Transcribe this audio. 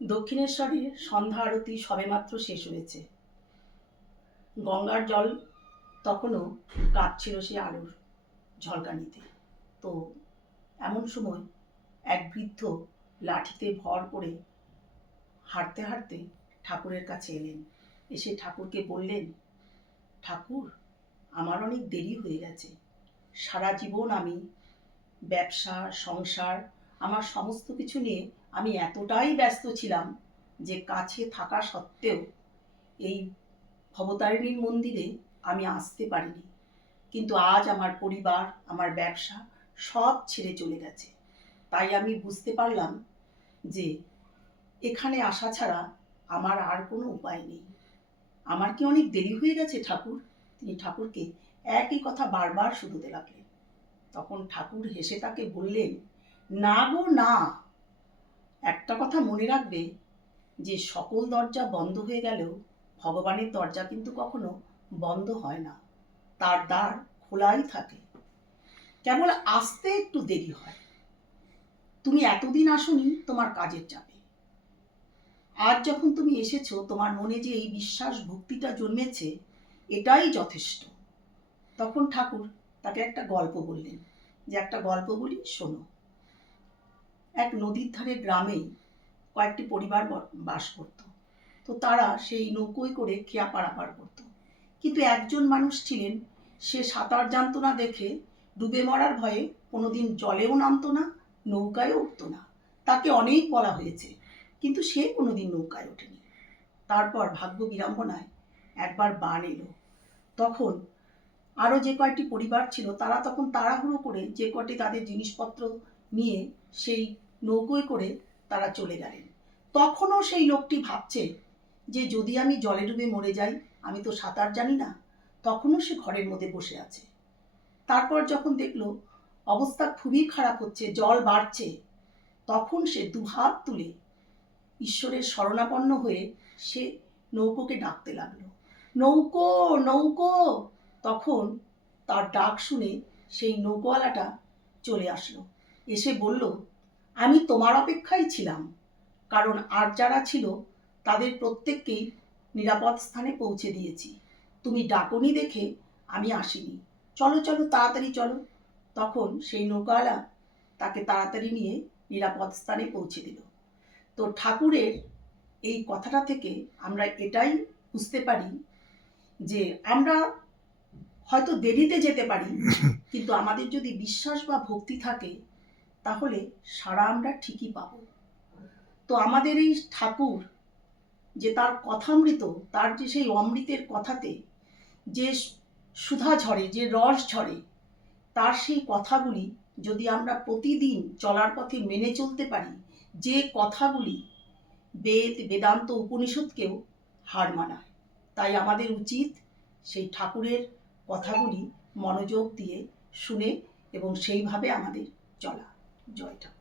দক্ষিণেশ্বরে সন্ধ্যা আরতি সবেমাত্র শেষ হয়েছে। গঙ্গার জল তখনও কাঁপছিল সে আলোর ঝলকানিতে। তো এমন সময় এক বৃদ্ধ লাঠিতে ভর করে হাঁটতে হাঁটতে ঠাকুরের কাছে এলেন। এসে ঠাকুরকে বললেন, ঠাকুর, আমার অনেক দেরি হয়ে গেছে। সারা জীবন আমি ব্যবসা, সংসার, আমার সমস্ত কিছু নিয়ে আমি এতটাই ব্যস্ত ছিলাম যে কাছে থাকা সত্ত্বেও এই ভবতারিণীর মন্দিরে আমি আসতে পারিনি। কিন্তু আজ আমার পরিবার, আমার ব্যবসা সব ছেড়ে চলে গেছে। তাই আমি বুঝতে পারলাম যে এখানে আসা ছাড়া আমার আর কোনো উপায় নেই। আমার কি অনেক দেরি হয়ে গেছে ঠাকুর? তিনি ঠাকুরকে একই কথা বারবার শুধোতে লাগলেন। তখন ঠাকুর হেসে তাকে বললেন, না গো না, একটা কথা মনে রাখবে যে সকল দরজা বন্ধ হয়ে গেলেও ভগবানের দরজা কিন্তু কখনো বন্ধ হয় না, তার দ্বার খোলাই থাকে, কেবল আসতে একটু দেরি হয়। তুমি এতদিন আসোনি তোমার কাজের চাপে, আজ যখন তুমি এসেছো তোমার মনে যে এই বিশ্বাস ভক্তিটা জন্মেছে এটাই যথেষ্ট। তখন ঠাকুর তাকে একটা গল্প বললেন, যে একটা গল্প বলি শোনো। এক নদীর ধারে গ্রামেই কয়েকটি পরিবার বাস করত। তো তারা সেই নৌকোয় করে খেয়া পারাপার করত। কিন্তু একজন মানুষ ছিলেন, সে সাঁতার জানতো না দেখে ডুবে মরার ভয়ে কোনোদিন জলেও নামতো না, নৌকায়ও উঠতো না। তাকে অনেক বলা হয়েছে, কিন্তু সে কোনোদিন নৌকায় ওঠেনি। তারপর ভাগ্য বিড়ম্বনায় একবার বান এলো। তখন আরও যে কয়েকটি পরিবার ছিল তারা তখন তাড়াহুড়ো করে যে কটি তাদের জিনিসপত্র নিয়ে সেই নৌকোয় করে তারা চলে গেলেন। তখনও সেই লোকটি ভাবছে যে যদি আমি জলে ডুবে মরে যাই, আমি তো সাঁতার জানি না। তখনও সে ঘরের মধ্যে বসে আছে। তারপর যখন দেখলো অবস্থা খুবই খারাপ হচ্ছে, জল বাড়ছে, তখন সে দুহাত তুলে ঈশ্বরের শরণাপন্ন হয়ে সে নৌকোকে ডাকতে লাগলো, নৌকো নৌকো। তখন তার ডাক শুনে সেই নৌকোওয়ালাটা চলে আসলো, এসে বলল, আমি তোমার অপেক্ষায় ছিলাম, কারণ আর যারা ছিল তাদের প্রত্যেককেই নিরাপদ স্থানে পৌঁছে দিয়েছি। তুমি ডাকনি দেখে আমি আসিনি, চলো চলো তাড়াতাড়ি চলো। তখন সেই নৌকাওয়ালা তাকে তাড়াতাড়ি নিয়ে নিরাপদ স্থানে পৌঁছে দিল। তো ঠাকুরের এই কথাটা থেকে আমরা এটাই বুঝতে পারি যে আমরা হয়তো দেরিতে যেতে পারি, কিন্তু আমাদের যদি বিশ্বাস বা ভক্তি থাকে তাহলে সাড়া আমরা ঠিকই পাব। তো আমাদের এই ঠাকুর যে তার কথামৃত, তার যে সেই অমৃতের কথাতে যে সুধা ঝরে, যে রস ঝরে, তার সেই কথাগুলি যদি আমরা প্রতিদিন চলার পথে মেনে চলতে পারি, যে কথাগুলি বেদ, বেদান্ত, উপনিষদকেও হার মানায়। তাই আমাদের উচিত সেই ঠাকুরের কথাগুলি মনোযোগ দিয়ে শুনে এবং সেইভাবে আমাদের চলা। জয় ঠাকুর।